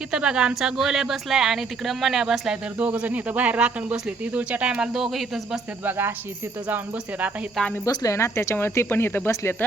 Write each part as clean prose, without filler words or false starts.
इथं बघा आमचा गोल्या बसलाय आणि तिकडं मन्या बसलाय, तर दोघ जण इथं बाहेर राखण बसलेत. इथूच्या टायमाला दोघं इथंच बसतात बघा, अशी तिथं जाऊन बसतात. आता इथं आम्ही बसलोय ना त्याच्यामुळे ते पण इथं बसलेत.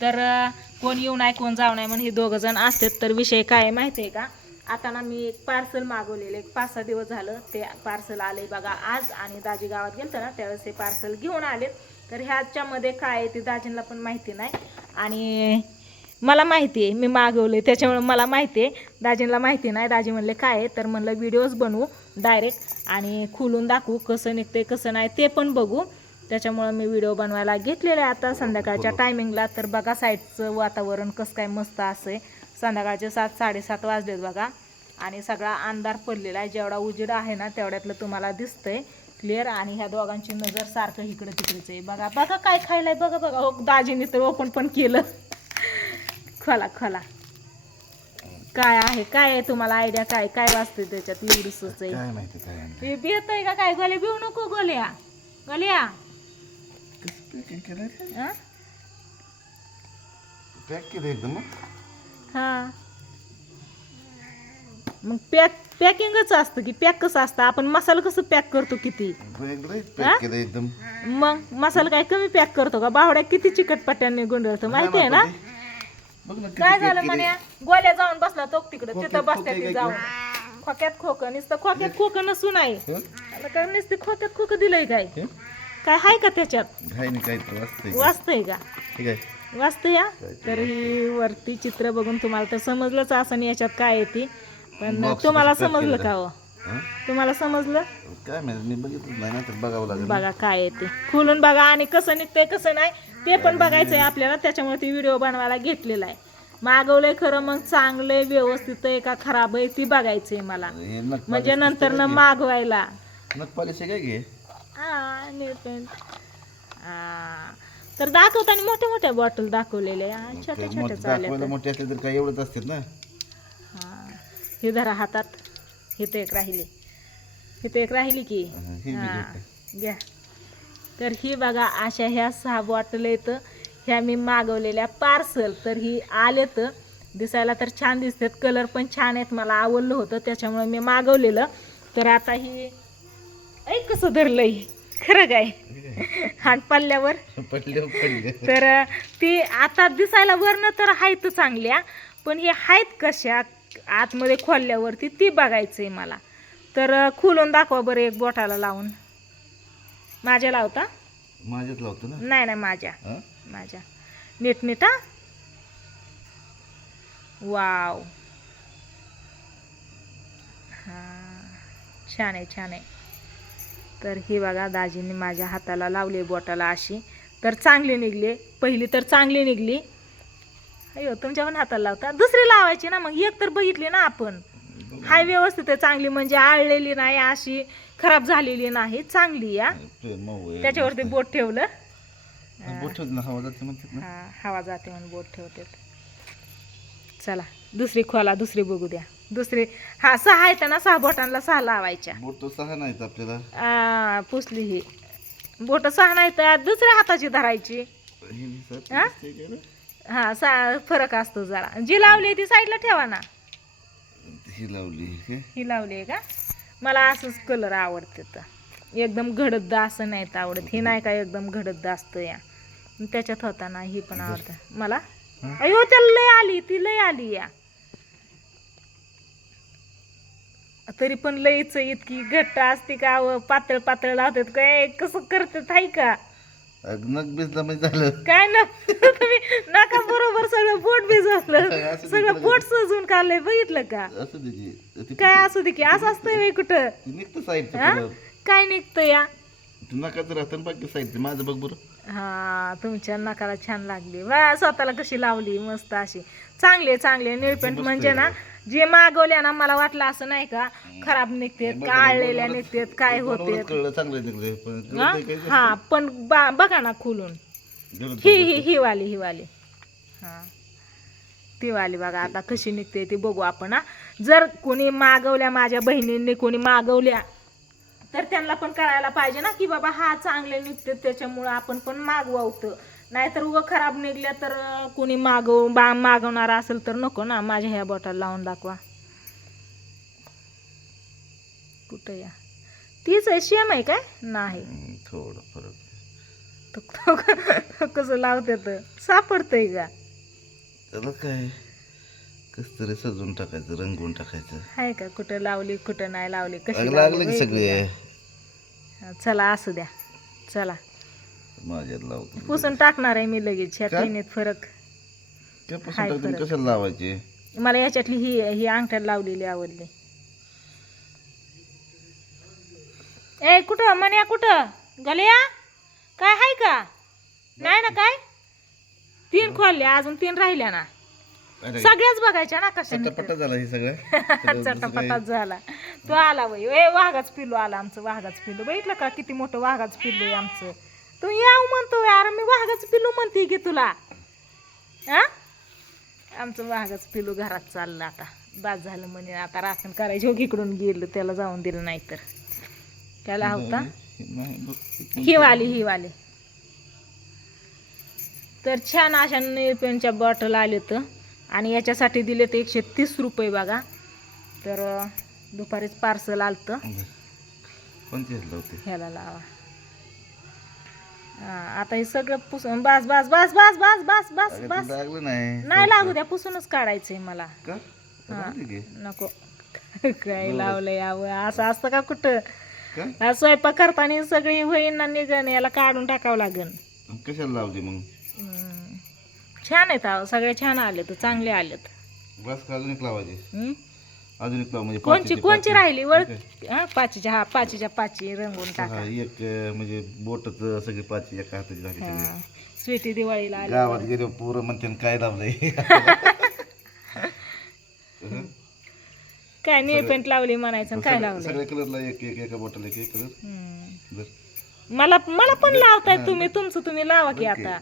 तर कोण येऊ नाही कोण जाऊ नाही म्हणून हे दोघं जण असतात. तर विषय काय आहे माहिती आहे का, आता ना मी एक पार्सल मागवलेलं, एक 5-6 दिवस झालं ते पार्सल आलंय बघा आज. आणि दाजी गावात गेलतं ना त्यावेळेस ते पार्सल घेऊन आलेत. तर ह्याच्यामध्ये काय आहे ते दाजींना पण माहिती नाही आणि मला माहिती आहे, मी मागवले त्याच्यामुळे मला माहिती आहे, दाजींना माहिती नाही. दाजी म्हणले काय आहे, तर म्हणलं व्हिडिओज बनवू डायरेक्ट आणि खोलून दाखवू कसं निघते कसं नाही ते पण बघू. त्याच्यामुळं मी व्हिडिओ बनवायला घेतलेला आहे आता संध्याकाळच्या टायमिंगला. तर बघा साईडचं वातावरण कसं काय मस्त असं आहे. संध्याकाळचे 7-7:30 वाजलेत बघा आणि सगळा अंधार पडलेला आहे. जेवढा उजेड आहे ना तेवढ्यातलं तुम्हाला दिसतंय क्लिअर. आणि ह्या दोघांची नजर सारखं इकडं तिकडेच आहे. बघा बघा काय खायलाय बघा बघा. हो दाजीने तर ओपन पण केलं. खोला खोला काय आहे, काय आहे तुम्हाला आयडिया, काय काय वाचते त्याच्यात एवढंच आहे. काय माहिती काय आहे. ते बेत आहे का काय, गोल्या भिऊ नको गोल्या गोल्या. पॅकिंग केलं हं? पॅक केलं एकदम. हा मग पॅकिंगच असतं की, पॅक कसं असतं, आपण मसाला कसं पॅक करतो किती, पॅक केलं एकदम. मग मसाला काय कमी पॅक करतो का, बावड्या किती चिकटपट्ट्याने गुंडळतो माहिती आहे ना. बघ ना काय झालं म्हणे, गोल्या जाऊन बसला तो तिकडे, तिथं बसल्या ती जाऊन खोक्यात खोकं, नुसतं खोक्यात खोकं नसून आहे काय, नुसतं खोक्यात खोकं दिलंय काय, काय आहे का त्याच्यात काय वाचतंय वाचतंय का, ठीक आहे वाचतंय या. तर ही वरती चित्र बघून तुम्हाला तर समजलंच असं याच्यात काय आहे ती, पण तुम्हाला समजलं का हो, तुम्हाला समजलं काय माहिती, मी बघितलं नाही ना, तर बघावं लागेल. बघा काय आहे ते खोलून बघा आणि कसं निघतंय कसं नाही ते पण बघायचंय आपल्याला. त्याच्यामुळे ती व्हिडिओ बनवायला घेतलेला आहे. मागवलंय खरं, मग चांगलंय व्यवस्थित आहे का खराब आहे ती बघायचंय मला, म्हणजे नंतर न मागवायला. नखपालिश काय घे. तर दाखवताना मोठ्या मोठ्या बॉटल दाखवलेल्या, छोट्या छोट्या चालल्या. मोठे असले तर काय एवढंच असतात ना. हा हे धरा हातात, इथं एक राहिली, इथं एक राहिली की घ्या. तर ही बघा अशा ह्या 6 बॉटल आहेत ह्या मी मागवलेल्या पार्सल. तर ही आलेत, दिसायला तर छान दिसतात, कलर पण छान आहेत, मला आवडलं होतं त्याच्यामुळे मी मागवलेलं. तर आता ही ऐक कसं धरलंय खरं काय हात पडल्यावर तर ती आता दिसायला वरनं तर आहेत चांगल्या, पण हे आहेत कशा आतमध्ये खोलल्यावरती ती बघायचंय मला. तर खोलून दाखवा बरं एक बोटाला लावून. माझ्या लावता, माझ्यात लावतो ना. नाही नाही माझ्या माझ्या नीट नीट. हा वाव, हां छान आहे छान आहे. तर ही बघा दाजींनी माझ्या हाताला लावली बोटाला अशी, तर चांगली निघली. पहिली तर चांगली निघली. अयो तुमच्या पण हाताला लावता, दुसरी लावायची ना मग. एक तर बघितली ना आपण, हाय व्यवस्थित आहे चांगली, म्हणजे आळलेली नाही, अशी खराब झालेली नाही, चांगली या. त्याच्यावरती बोट ठेवलं, हवा जाते म्हणून बोट ठेवते. चला दुसरी खोला, दुसरी बघू द्या. दुसरी हा 6 आहेत ना, 6 बोटांना 6 लावायच्या. बोट 6 नाहीत आपल्याला. पुसली ही बोट 6 नाही तर दुसऱ्या हाताची धरायची. हा फरक असतो जरा. जी लावली ती साईडला ठेवा ना. ही लावली आहे का, मला असंच कलर आवडते, तर एकदम घडद असं नाही तर आवडत. ही नाही का एकदम घडद असतं या, त्याच्यात होता ना ही पण आवडतं मला. अयो त्याला लय आली, ती लय आली या, तरी पण लईच इतकी घट्ट असते का, पातळ पातळ लावतात काय, कसं करतात हाय का. नख भिजलं झालं काय ना तुम्ही नका बरोबर सगळं पोट भिजवलं, सगळं पोट सजून काढलंय बघितलं का. काय असू दे की, असं असतंय बाई कुठं निघतं साईड काय निघतं या. नकाच राहतं बाकी साईड माझं बघ बरं. हा तुमच्या नकाला छान लागली बा, स्वतःला कशी लावली मस्त अशी. चांगले चांगले निळपेंट म्हणजे ना, जे मागवल्या ना मला वाटलं असं नाही का खराब निघतेत, काळलेल्या निघतेत, काय होते. हा पण बघा ना खोलून, ही वाली हा ती वाली बघा आता कशी निघते ती बघू आपण. जर कोणी मागवल्या, माझ्या बहिणींनी कोणी मागवल्या, तर त्यांना पण कळायला पाहिजे ना की बाबा हा चांगले निघते, त्याच्यामुळं आपण पण मागवतं. नाहीतर उगं खराब निघल्या तर कोणी मागवणार असेल तर नको ना. माझ्या ह्या बोटाला लावून दाखवा. कुठं या तीच आहे सेम आहे काय नाही थोडं फरक. कसं लावते तर सापडतंय का त्याला काय कस तरी सजवून टाकायचं, रंगवून टाकायचं. आहे का कुठं लावली कुठं नाही लावली कशी लागलं लावली की बाई सगळे तुला? चला असू द्या चला माझ्यात लावतो. पुसून टाकणार आहे मी लगेच ह्या का? तीनीत फरक काय पुसून हाय टाकून फरक. कशाला लावायचे? मला याच्यातली ही अंगठ्यात लावलेली आवडली. ए कुठं मन्या कुठं गलिया काय हाय का नाही ना काय 3 खोलल्या अजून 3 राहिल्या ना अरे, सगळ्याच बघायच्या ना कशा पटापटा झाला हे सगळं. चटापटाच झाला तो आला बाई ए वाघाच पिल्लू आला आमचं वाघाच पिल्लू बघितलं का किती मोठं वाघाच पिल्लू आहे आमचं. तू याव म्हणतो यार मी वाघाच पिल्लू म्हणते की तुला हा आमचं वाघाच पिल्लू घरात चाललं आता बाद झालं म्हणे आता राखण करायची हो इकडून गेलं त्याला जाऊन दिलं नाही तर त्याला होता नाही बघ, ही वाली तर छान अशा नेलपेनच्या बॉटल आले तर आणि याच्यासाठी दिले ते 130 रुपये बघा. तर दुपारीच पार्सल आलतं कोणते लावते? ह्याला लावा. आता हे सगळं पुसून बस बस बस बस बस बस बस अगं, बस ते लागलं नाही. नाही लागू द्या पुसूनच काढायचंय मला. का? हा. राहू दे की. नको काय लावलं यावं असं असतं का कुठं का? हा, स्वयंपाक करताना सगळी होईन निघण याला काढून टाकावं लागन. कशाला लावते मग? छान आहेत अहो सगळे छान आलेत चांगले आलेत. बस का अजून एक लावायचे? हम्म? अजून एक लाव म्हणजे कोणची पाचीचे कोणची पाची. राहिली वळ ठीक हा पाचीच्या पाची रंगवून हा, टाका. एक म्हणजे बोटच सगळी पाची एका हाताची झाली सगळी. हा. स्वीटी दिवाळीला आली गावात गेले पोरं म्हणते काय लावलंय. काय नेल पेंट लावली म्हणायचं आणि काय लावलं. सगळ्या कलरला एक एक एका बोटल एक एक कलर. मला मला पण लावताय तुम्ही तुमचं तुम्ही लावा की आता.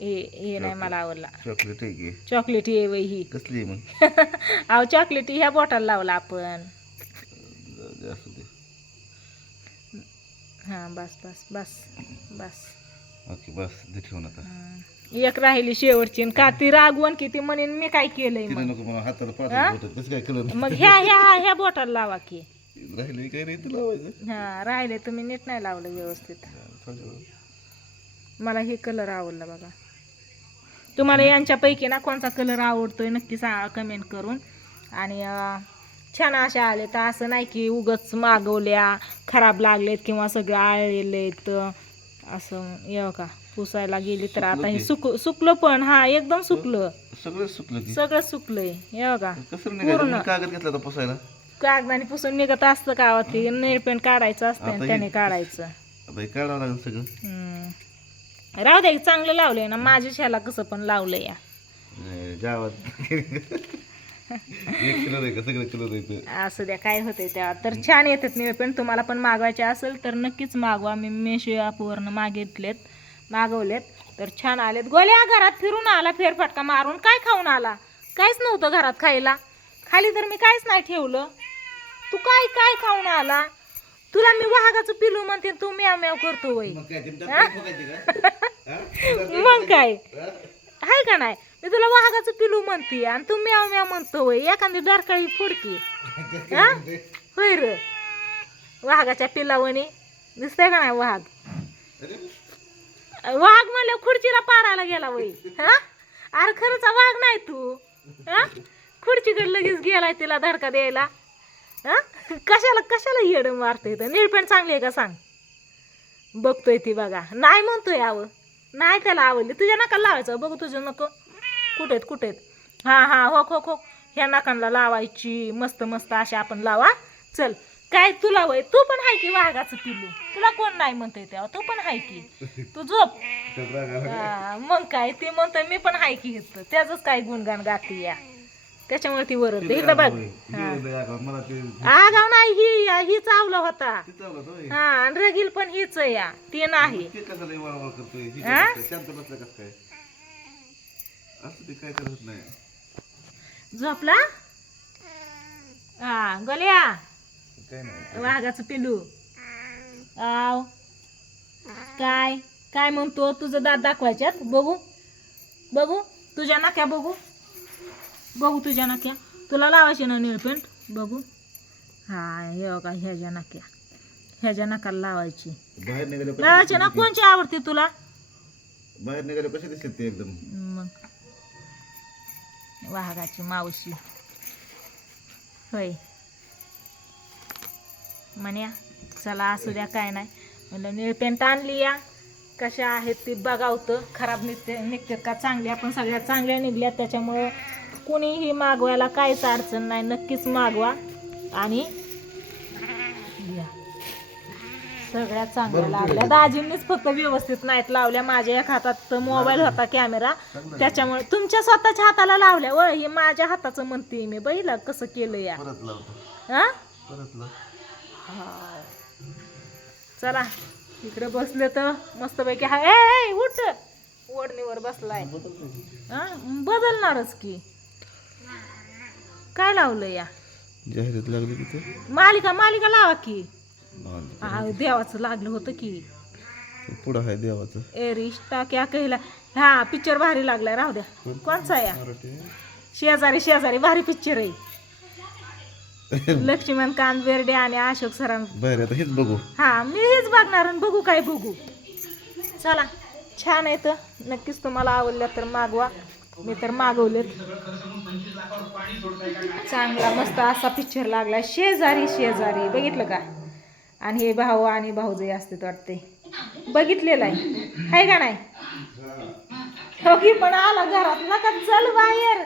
हे नाही मला आवडला चॉकलेट आहे की चॉकलेट ये वय ही कसली आहे मग? अहो चॉकलेट ह्या बॉटल लावला आपण. असू दे. हा बस बस बस बस ओके बस दे ठेवून आता. एक राहिली शेवटची आणि का ती रागवण किती म्हणेन मी काय केलंय तिला मग. नको मला हाताला हा? पाच बोटल कसं काय कलर मग ह्या ह्या ह्या बॉटल लावा की. राहिले काय रे तुला लावायचं? हा राहिले तुम्ही नीट नाही लावलं व्यवस्थित. मला हे कलर आवडला बघा. तुम्हाला यांच्यापैकी ना कोणता कलर आवडतोय नक्की सांगा कमेंट करून. आणि छान अशा आले तर असं नाही की उगच मागवल्या खराब लागलेत किंवा सगळं आळलेत असं येऊ का पुसायला गेली तर आता हे सुकलं पण हा एकदम सुकलं सगळं सुकलं की सगळं सुकलंय येऊ का कसं निघायचं? मी कागद घेतला होता पुसायला. कागदाने पुसून निघत असतं का ते नेल पेंट काढायचं असतं आता आणि हे- त्याने काढायचं. आता हे काढावं लागेल सगळं. राहू दे चांगलं लावलंय ना माझ्या शाला कसं पण लावलंय या गावात एक कलर आहे का सगळे कलर आहे? असं द्या काय होतंय तेव्हा. तर छान येतात नेल पेंट तुम्हाला पण मागवायचे असेल तर नक्कीच मागवा. मी मेशो ॲपवरनं मागवलेत तर छान आलेत. गोल्या घरात फिरून आला फेरफटका मारून काय खाऊन आला? काहीच नव्हतं घरात खायला. खाली तर मी काहीच नाही ठेवलं. तू काय काय खाऊन आला? तुला मी वाघाचं पिलू म्हणते तू म्याव म्याव करतो वय. मग काय हाय का नाही? मी तुला वाघाचं पिलू म्हणते आणि तू म्याव म्याव म्हणतो वय. एखादी डरकाळी फुडकी होय र वाघाच्या पिलावणी दिसतंय का नाही वाघ? वाघ म्हणलं खुर्चीला पाडायला गेला वय. हा अरे खरंचा वाघ नाही तू. हा खुर्चीकडे लगेच गेलाय तिला धडका द्यायला. हा कशाला कशाला येड मारतोय तर निळपेंट चांगली आहे का सांग. बघतोय ती बघा नाही म्हणतोय यावं नाही त्याला आवडली. तुझ्या नका लावायचं बघू तुझं नको कुठेत हा हा हो हो हो ह्या नकांना लावायची मस्त मस्त अशी आपण लावा. चल काय तुला वय तू पण हाय की वाघाचं पिल्लू तुला कोण नाही म्हणतोय तेव्हा तू पण हाय की तू झोप. मग काय ते म्हणतोय मी पण हाय की घेत त्याच काय गुणगान गाती या त्याच्यामुळे ती वरत इकडं बघ. आगाव नाही ही चावला होता हा आणि रगील पण हीच या ती नाही. झोपला हा गल्या वाघाचं पिलू आव काय काय म्हणतो तुझं दात दाखवायच्यात बघू बघू तुझ्या नाक्या बघू बघू तुझ्या नाक्या तुला लावायचे ना नेलपेंट बघू हा हे बघा ह्याच्या नकाला लावायची. बाहेर निघाले लावायची ना. कोणची आवडते तुला? बाहेर निघाले कसे दिसते ते एकदम. मग वाघाची मावशी होय म्हण्या. चला असू द्या काय नाही म्हणलं. निळ पॅन्ट आणली या. कशा आहेत ती बघावतं. खराब निघतात का चांगल्या. पण सगळ्या चांगल्या निघल्या. त्याच्यामुळं कोणीही मागवायला काहीच अडचण नाही. नक्कीच मागवा आणि घ्या. सगळ्या चांगल्या लागल्या. दाजींनीच फक्त व्यवस्थित नाहीत लावल्या. माझ्या एक हातात मोबाईल होता कॅमेरा त्याच्यामुळे. तुमच्या स्वतःच्या हाताला लावल्या व हे माझ्या हाताचं म्हणते मी. बघितलं कसं केलं या. परत लावतो हा परत लाव. चला इकडे बसले तर मस्तपैकी हाय. ए उठ. ओढणीवर बसलाय. हा बदलणारच की. काय लावलं या. जाहिरात लागली तिथे. मालिका लावा की. हा देवाचं लागलं होतं की. पुढं आहे देवाचं. ए रिश्ता क्या कहला. हा पिक्चर भारी लागलाय. राहू द्या. कोणचा या. शेजारी भारी पिक्चर आहे. लक्ष्मणकांत बेर्डे आणि अशोक सरां. बाहेर आता हेच बघू. हा मी हेच बघणार आणि बघू काय बघू. चला छान आहे तर नक्कीच तुम्हाला आवडल्या तर मागवा. मी तर मागवलेत. चांगला मस्त असा पिक्चर लागला. शेजारी बघितलं का. आणि हे भाऊ आणि भाऊजाई असते वाटते. बघितलेलं आहे का नाही. हो की पण आला घरात नका चल बाहेर.